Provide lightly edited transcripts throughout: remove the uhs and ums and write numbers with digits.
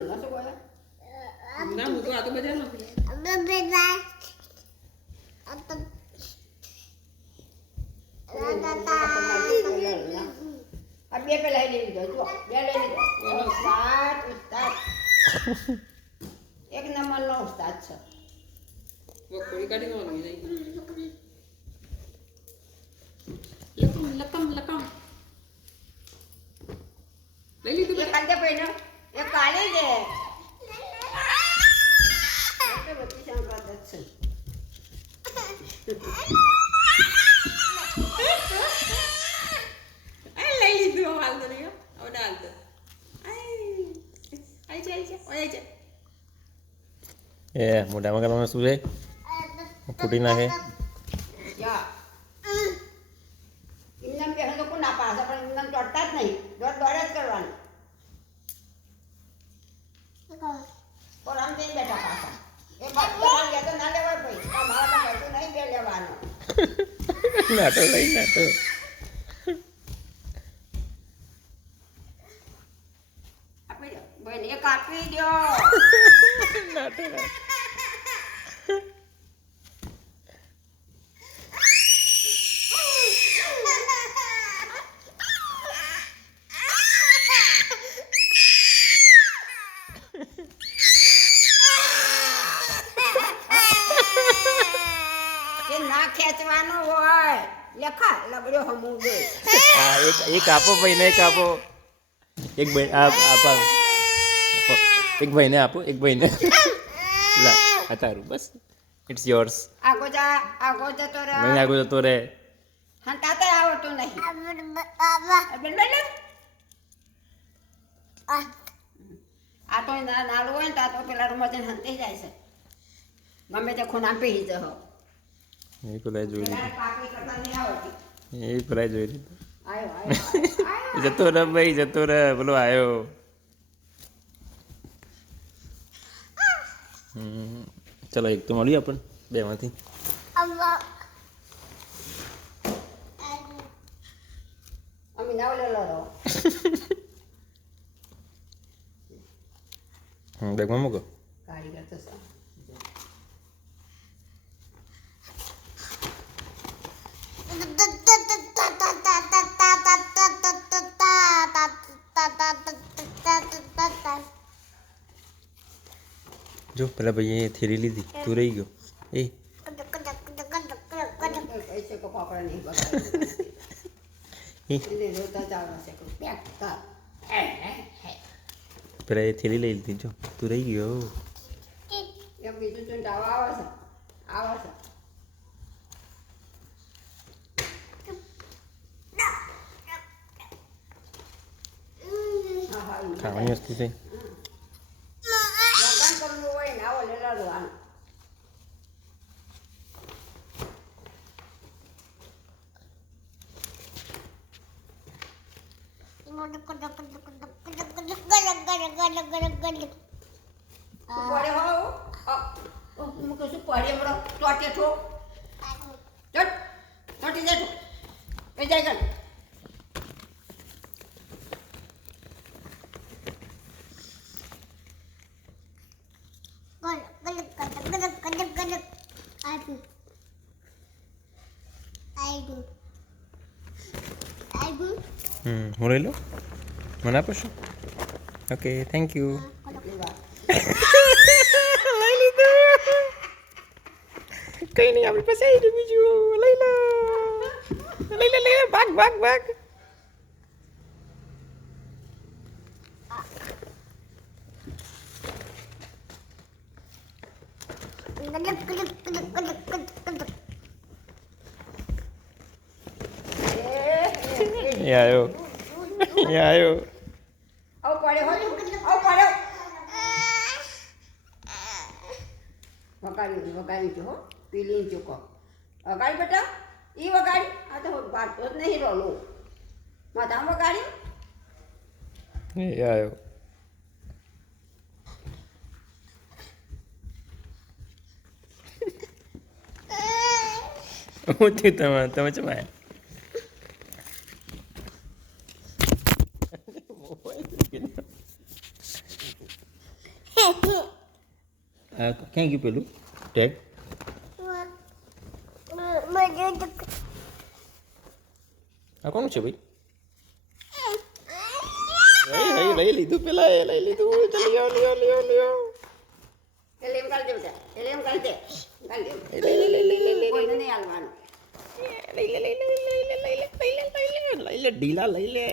ના હું તો આ તો બજાર નથી આ બે પેલા લઈ લીધો જો બે લઈ લીધો ઉસ્તાદ ઉસ્તાદ એક નંબરનો ઉસ્તાદ છે વખોડી કાઢી નો લઈ લકમ લકમ લઈ લીધું એક કાંદે પૈનો એક કાલે દે એટલે બધી શંકા દર્શન લઈ લીધું હાલ તો નહીં હવે ડાલ તો આઈ છે એ મોઢામાં કરવાનું શું છે ફૂટી નાખે યા ઇન્દમ કે લોકો ના પાડે પણ ઇન્દમ ચોટતા જ નહીં દોડ દોડ જ કરવાનું પર આમ જઈને બેઠા પાછા એ બાદ ગયા તો ના લેવાય ભાઈ મારા તો બેઠું નહીં બે લેવાનો નાટો લઈ નાટો આપી દો બેન એક આપી દો નાટો ના ખેંચવાનું હોય લેખા લગડ્યો હમું દે હા એક આપો ભાઈને એક આપો એક ભાઈ આપો એક ભાઈને આપો એક ભાઈને લા આ તારું બસ ઇટ્સ યોર્સ આગો જતો રહે મને આગળ જતો રે હંતાતે આવતું નહીં આ તો નાલું હોય ને તો આ તો પેલા રૂમમાં જઈને હંતી જાય છે ગમે તે ખૂણા પી જહો એ પેલા જોઈ લીધું પાકી કરતા નહીં આવડતી એ પેલા જોઈ લીધું આયો જતો રે ભાઈ જતો રે બોલો આવ્યો ચલો એક તો મળ્યું આપણને બેમાંથી અમે ના ઓલેલો રહો બેગમાં મૂકો કારીગર તો સા જો પેલા ભાઈએ થેરી લીધી તું રહી ગયો એ પૈસે કો પાપડા નહીં બગાડે રોતા ચાલવા છે બેક કર પેલા એ થેરી લઈ લીધી જો તું રહી ગયો એક બીજું ચૂંટાવ આવે છે ખાવાની વસ્તુ છે લગન કરવું હોય ને આવો લેલાડવાનું પડે હો હું કહું છું પડે હમણાં ચોટે છો ચોટી જાય એ જાય ગણ હું લઈ લો મને આપો છો ઓકે થેન્ક યુ લઈ લીધું કઈ નહીં આપણી પાસે આવી ગયું બીજું લઈ લો ભાગ ભાગ ભાગ એ આવ્યો આવો પડે હો આવો પડ્યો વગાડી જો હો પીલી ચૂકો વગાડી બેટા ઈ વગાડી આ તો વાંચતો જ નહીં રોલું માથામાં વગાડી એ આવ્યો હું થયું તમે ચમાયા ક્યાં ગયું પેલું ટેગ આ કોનું છે ભાઈ લઈ લીધું પેલા એ લઈ લીધું લ્યો એમ કાઢ દે બેટા એમ કાઢ દે કોઈને નહીં હાલવાનું લઈ લે ઢીલા લઈ લે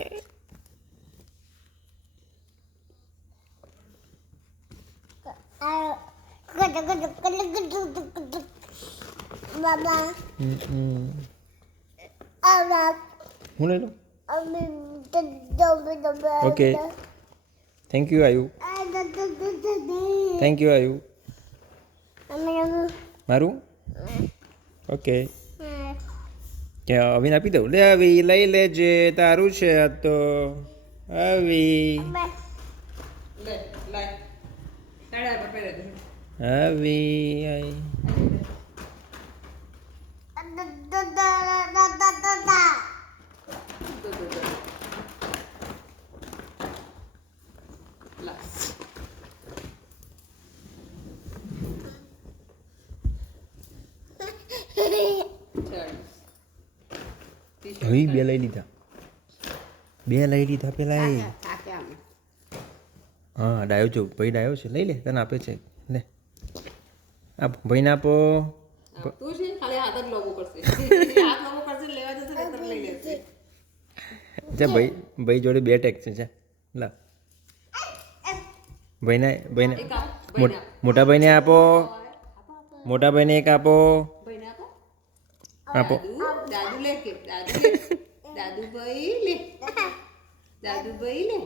Mama. હું લઈ લઉં ઓકે થેન્ક યુ આયુ મારું ઓકે ક્યાં અવિન આપી દઉં લે આવી લઈ લેજે તારું છે આ તો આવી લે લાય તાળા પર પહેરે દે આવી આઈ લા હવે બે લઈ લીધા પેલા એ થાકે આમ હા ડાયો જો ભાઈ ડાયો છે લઈ લે તને આપે છે લે આ ભાઈને આપો તું છે ખાલી હાથ જ લોગો કરશે હાથ લોગો કરશે લેવા જશે ને તને લઈ લેશે જા ભાઈ જોડે બે ટેક છે જા લા ભાઈને એક આપ ભાઈને મોટા ભાઈને આપો મોટા ભાઈને એક આપો ભાઈને આપો આપો દાદુ લે કે દાદુ ભાઈ લે દાદુ ભાઈ લે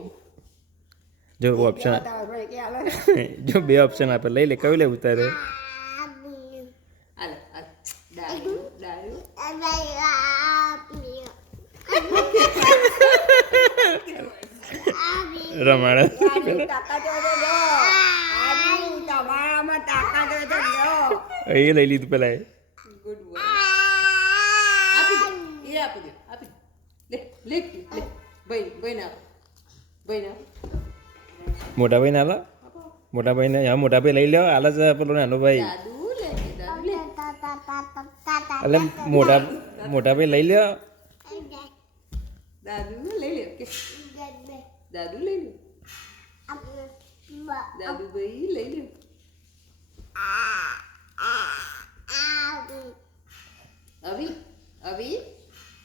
જો ઓપ્શન તારા ભાઈ કે હાલો જો બે ઓપ્શન આપે લઈ લે કયું લેવું તારે હાલ દાદુ દાદુ રમાડે તાકાત હોય તો આરી તમારામાં તાકાત હોય તો લો એ લઈ લીધું પેલા એ ગુડ બોય આપી દે એ આપી દે લે ભાઈને આપો ભાઈને આપો મોટા ભાઈ ના મોટા ભાઈ ને હા મોટા ભાઈ લઈ લ્યો હાલ જ પેલો નાનો ભાઈ દાદુ લે એટલે મોટા ભાઈ લઈ લ્યો દાદુ લઈ લે કે દાદુ લઈ લે દાદુ ભાઈ લઈ લે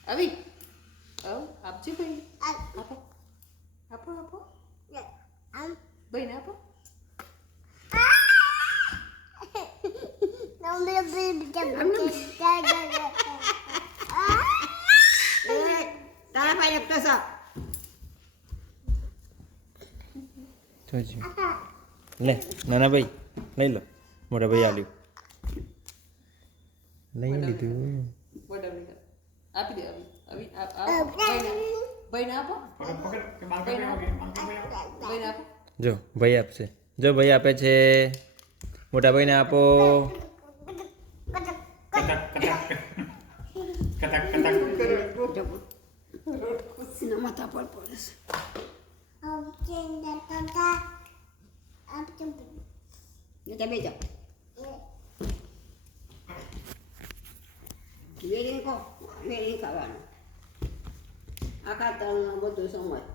અવી આપજે ભાઈ આપો ભાઈને આપો તારા ભાઈ એકતો સા જોજો લે નાના ભાઈ લઈ લો મોટા ભાઈ આલ્યું લઈ લીધું વડાવડી આપી દે અવી ભાઈને આપો ભાઈને આપો જો ભાઈ આપશે જો ભાઈ આપે છે મોટા ભાઈને આપો એના માથા પર પડે છે બે જાઓ વેરી ખાવાનું આખા તલનો બધો સમય